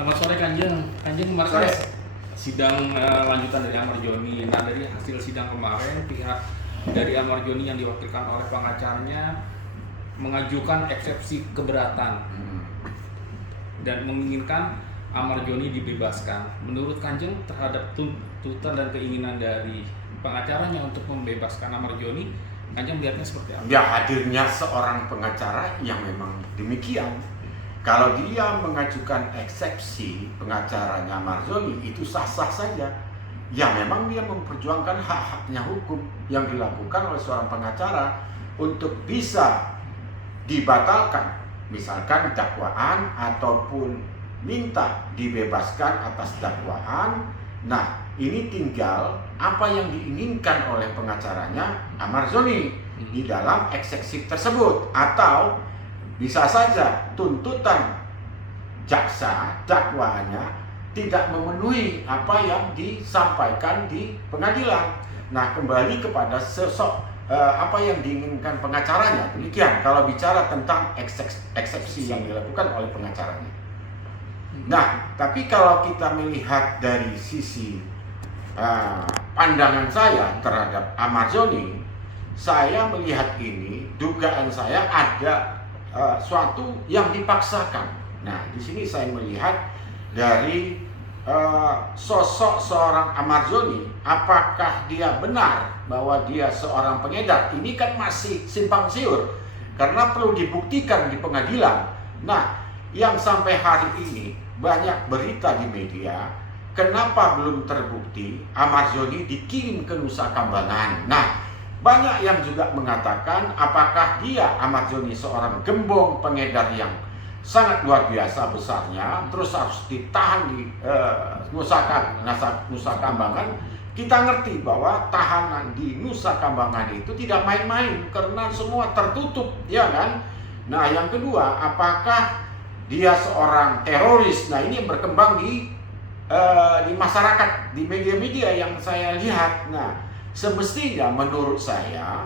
Selamat sore Kanjeng. Kanjeng kemarin Sore. ada sidang lanjutan dari Amar Joni. Nah, dari hasil sidang kemarin pihak dari Amar Joni yang diwakilkan oleh pengacaranya mengajukan eksepsi keberatan dan menginginkan Amar Joni dibebaskan. Menurut Kanjeng terhadap tuntutan dan keinginan dari pengacaranya untuk membebaskan Amar Joni, Kanjeng melihatnya seperti apa? Ya, hadirnya seorang pengacara yang memang demikian. Kalau dia mengajukan eksepsi, pengacaranya Marzoni itu sah-sah saja. Ya, memang dia memperjuangkan hak-haknya hukum yang dilakukan oleh seorang pengacara untuk bisa dibatalkan, misalkan dakwaan ataupun minta dibebaskan atas dakwaan. Nah, ini tinggal apa yang diinginkan oleh pengacaranya Marzoni di dalam eksepsi tersebut, atau bisa saja tuntutan jaksa dakwaannya tidak memenuhi apa yang disampaikan di pengadilan. Nah, kembali kepada apa yang diinginkan pengacaranya. Demikian kalau bicara tentang eksepsi yang dilakukan oleh pengacaranya. Nah, tapi kalau kita melihat dari sisi pandangan saya terhadap Amar Joni, saya melihat ini, dugaan saya ada suatu yang dipaksakan. Nah, di sini saya melihat dari sosok seorang Amar Joni, apakah dia benar bahwa dia seorang pengedar? Ini kan masih simpang siur karena perlu dibuktikan di pengadilan. Nah, yang sampai hari ini banyak berita di media, kenapa belum terbukti Amar Joni dikirim ke Nusa Kambangan. Nah, banyak yang juga mengatakan apakah dia Amar Joni seorang gembong pengedar yang sangat luar biasa besarnya, terus harus ditahan di Nusa Kambangan. Kita ngerti bahwa tahanan di Nusa Kambangan itu tidak main-main karena semua tertutup, ya kan? Nah, yang kedua, apakah dia seorang teroris? Nah, ini yang berkembang di masyarakat, di media-media yang saya lihat. Nah, semestinya menurut saya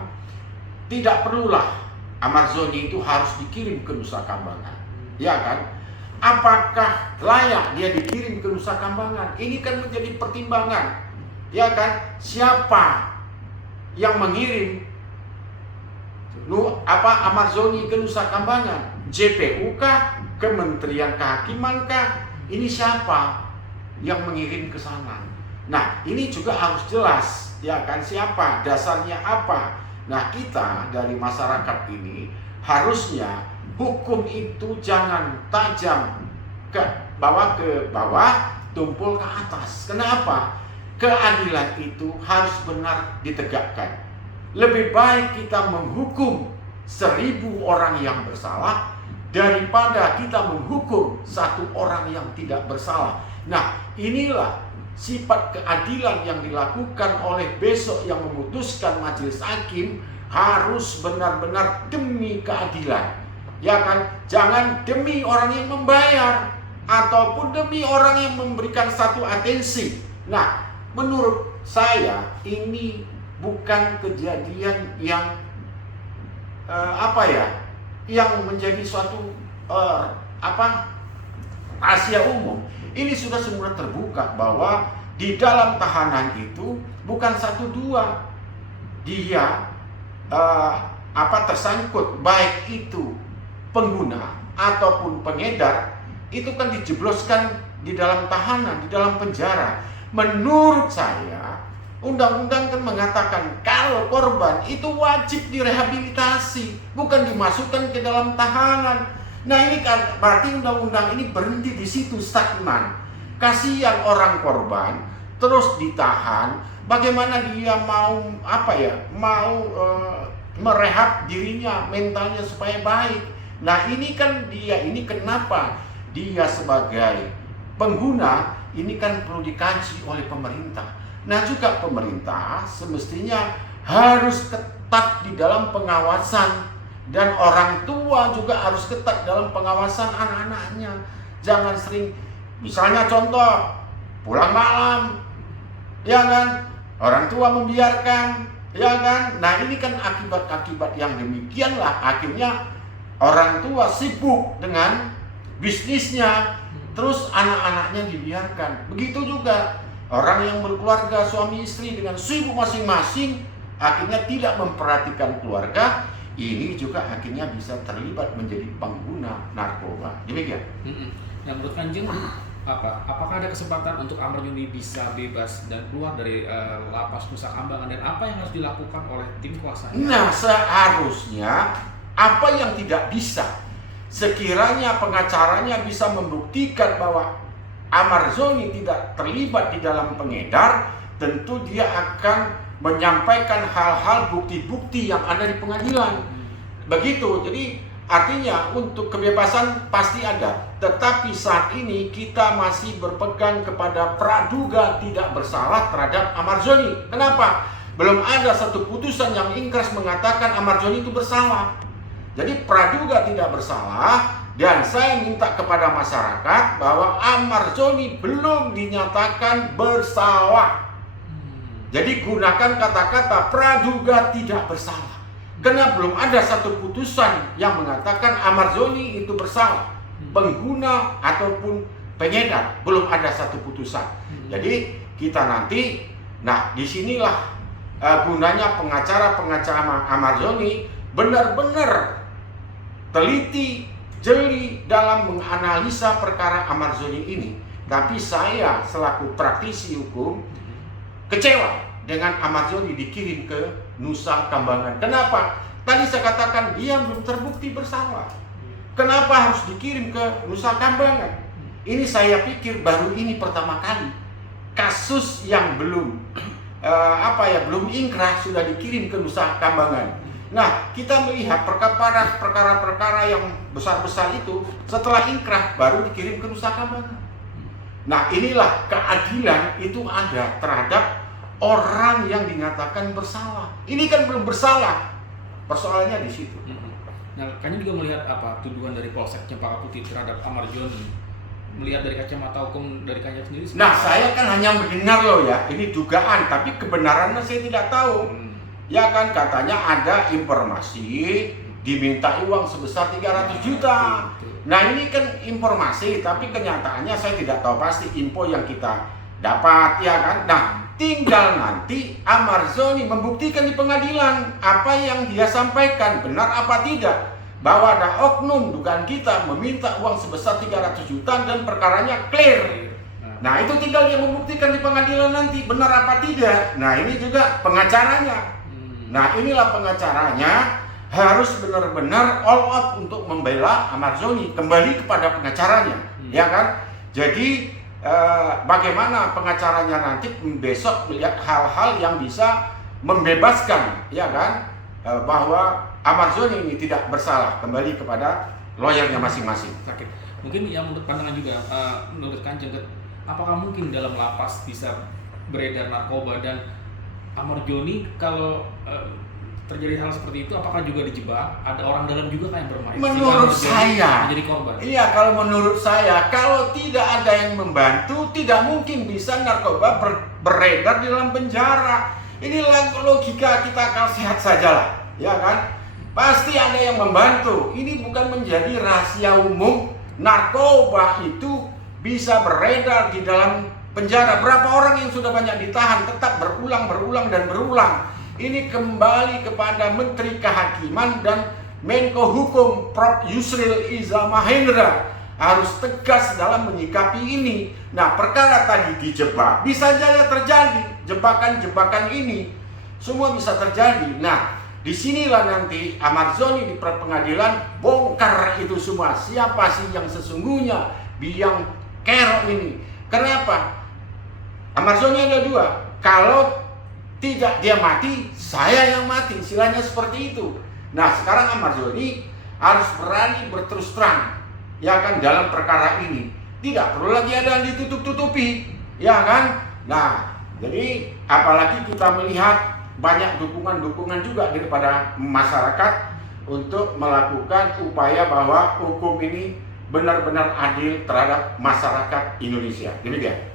tidak perlulah Amar Joni itu harus dikirim ke Nusa Kambangan, ya kan? Apakah layak dia dikirim ke Nusa Kambangan? Ini kan menjadi pertimbangan, ya kan? Siapa yang mengirim Amar Joni ke Nusa Kambangan? JPU kah? Kementerian Kehakiman kah? Ini siapa yang mengirim ke sana? Nah, ini juga harus jelas, ya kan, siapa, dasarnya apa. Nah, kita dari masyarakat ini harusnya hukum itu jangan tajam ke bawah, tumpul ke atas. Kenapa? Keadilan itu harus benar ditegakkan. Lebih baik kita menghukum 1000 orang yang bersalah daripada kita menghukum 1 orang yang tidak bersalah. Nah, inilah sifat keadilan yang dilakukan oleh besok yang memutuskan majelis hakim, harus benar-benar demi keadilan, ya kan? Jangan demi orang yang membayar ataupun demi orang yang memberikan satu atensi. Nah, menurut saya ini bukan kejadian yang yang menjadi suatu rahasia umum. Ini sudah semula terbuka bahwa di dalam tahanan itu bukan 1-2 dia tersangkut, baik itu pengguna ataupun pengedar, itu kan dijebloskan di dalam tahanan, di dalam penjara. Menurut saya, undang-undang kan mengatakan kalau korban itu wajib direhabilitasi, bukan dimasukkan ke dalam tahanan. Nah, ini kan berarti undang-undang ini berhenti di situ, stagnan. Kasihan orang korban terus ditahan. Bagaimana dia mau merehab dirinya, mentalnya supaya baik. Nah, ini kan ini kenapa dia sebagai pengguna ini kan perlu dikaji oleh pemerintah. Nah, juga pemerintah semestinya harus ketat di dalam pengawasan. Dan orang tua juga harus ketat dalam pengawasan anak-anaknya. Jangan sering, misalnya contoh, pulang malam, ya kan? Orang tua membiarkan, ya kan? Nah, ini kan akibat-akibat yang demikianlah. Akhirnya orang tua sibuk dengan bisnisnya, terus anak-anaknya dibiarkan. Begitu juga orang yang berkeluarga, suami istri dengan sibuk masing-masing, akhirnya tidak memperhatikan keluarga, ini juga akhirnya bisa terlibat menjadi pengguna narkoba. Demikian. Yang menurut Kanjeng, apakah ada kesempatan untuk Amar Joni bisa bebas dan keluar dari lapas Nusa Kambangan, dan apa yang harus dilakukan oleh tim kuasa? Nah, seharusnya apa yang tidak bisa, sekiranya pengacaranya bisa membuktikan bahwa Amar Joni tidak terlibat di dalam pengedar, tentu dia akan menyampaikan hal-hal bukti-bukti yang ada di pengadilan. Begitu. Jadi artinya untuk kebebasan pasti ada, tetapi saat ini kita masih berpegang kepada praduga tidak bersalah terhadap Amar Joni. Kenapa? Belum ada satu putusan yang ingkras mengatakan Amar Joni itu bersalah. Jadi praduga tidak bersalah, dan saya minta kepada masyarakat bahwa Amar Joni belum dinyatakan bersalah. Jadi gunakan kata-kata praduga tidak bersalah, karena belum ada satu putusan yang mengatakan Amar Joni itu bersalah, pengguna ataupun pengedar, belum ada satu putusan. Jadi kita nanti, nah disinilah gunanya pengacara-pengacara Amar Joni benar-benar teliti, jeli dalam menganalisa perkara Amar Joni ini. Tapi saya selaku praktisi hukum kecewa dengan Amar Joni dikirim ke Nusa Kambangan. Kenapa? Tadi saya katakan dia belum terbukti bersalah. Kenapa harus dikirim ke Nusa Kambangan? Ini saya pikir baru ini pertama kali kasus yang belum belum ingkrah sudah dikirim ke Nusa Kambangan. Nah, kita melihat perkara-perkara yang besar-besar itu setelah ingkrah baru dikirim ke Nusa Kambangan. Nah, inilah keadilan itu ada terhadap orang yang dinyatakan bersalah. Ini kan belum bersalah. Persoalannya di situ. Nah, kalian juga melihat tuduhan dari Polsek Cempaka Putih terhadap Amar Joni? Melihat dari kacamata hukum dari kalian sendiri? Nah, saya kan hanya mendengar loh ya. Ini dugaan, tapi kebenarannya saya tidak tahu. Ya kan, katanya ada informasi diminta uang sebesar 300 juta. Nah, ini kan informasi, tapi kenyataannya saya tidak tahu pasti info yang kita dapat, ya kan. Nah, tinggal nanti Amar Joni membuktikan di pengadilan apa yang dia sampaikan benar apa tidak, bahwa ada oknum dugaan kita meminta uang sebesar 300 juta dan perkaranya clear. Nah, itu tinggal dia membuktikan di pengadilan nanti benar apa tidak. Nah, ini juga pengacaranya. Nah, inilah pengacaranya harus benar-benar all out untuk membela Amar Joni, kembali kepada pengacaranya, ya kan. Jadi bagaimana pengacaranya nanti besok melihat hal-hal yang bisa membebaskan, ya kan, bahwa Amar Joni ini tidak bersalah, kembali kepada lawyernya masing-masing. Sakit. Mungkin yang menurut pandangan juga, menurut Kanjeng, apakah mungkin dalam lapas bisa beredar narkoba, dan Amar Joni kalau terjadi hal seperti itu, apakah juga dijebak? Ada orang dalam juga kan yang bermain? Menurut saya, menjadi korban. Iya, kalau menurut saya, kalau tidak ada yang membantu, tidak mungkin bisa narkoba beredar di dalam penjara. Ini logika kita akal sehat saja lah, ya kan? Pasti ada yang membantu. Ini bukan menjadi rahasia umum. Narkoba itu bisa beredar di dalam penjara. Berapa orang yang sudah banyak ditahan tetap berulang dan berulang. Ini kembali kepada Menteri Kehakiman dan Menko Hukum Prof. Yusril Iza Mahendra harus tegas dalam menyikapi ini. Nah, perkara tadi dijebak, bisa saja terjadi. Jebakan-jebakan ini semua bisa terjadi. Nah, disinilah nanti Amar Joni di pengadilan bongkar itu semua. Siapa sih yang sesungguhnya biang kerok ini? Kenapa? Amar Joni ada dua. Kalau tidak dia mati, saya yang mati, istilahnya seperti itu. Nah, sekarang Amar Joni harus berani berterus terang, ya kan, dalam perkara ini. Tidak perlu lagi ada yang ditutup-tutupi, ya kan. Nah, jadi apalagi kita melihat banyak dukungan-dukungan juga daripada masyarakat untuk melakukan upaya bahwa hukum ini benar-benar adil terhadap masyarakat Indonesia. Demikian.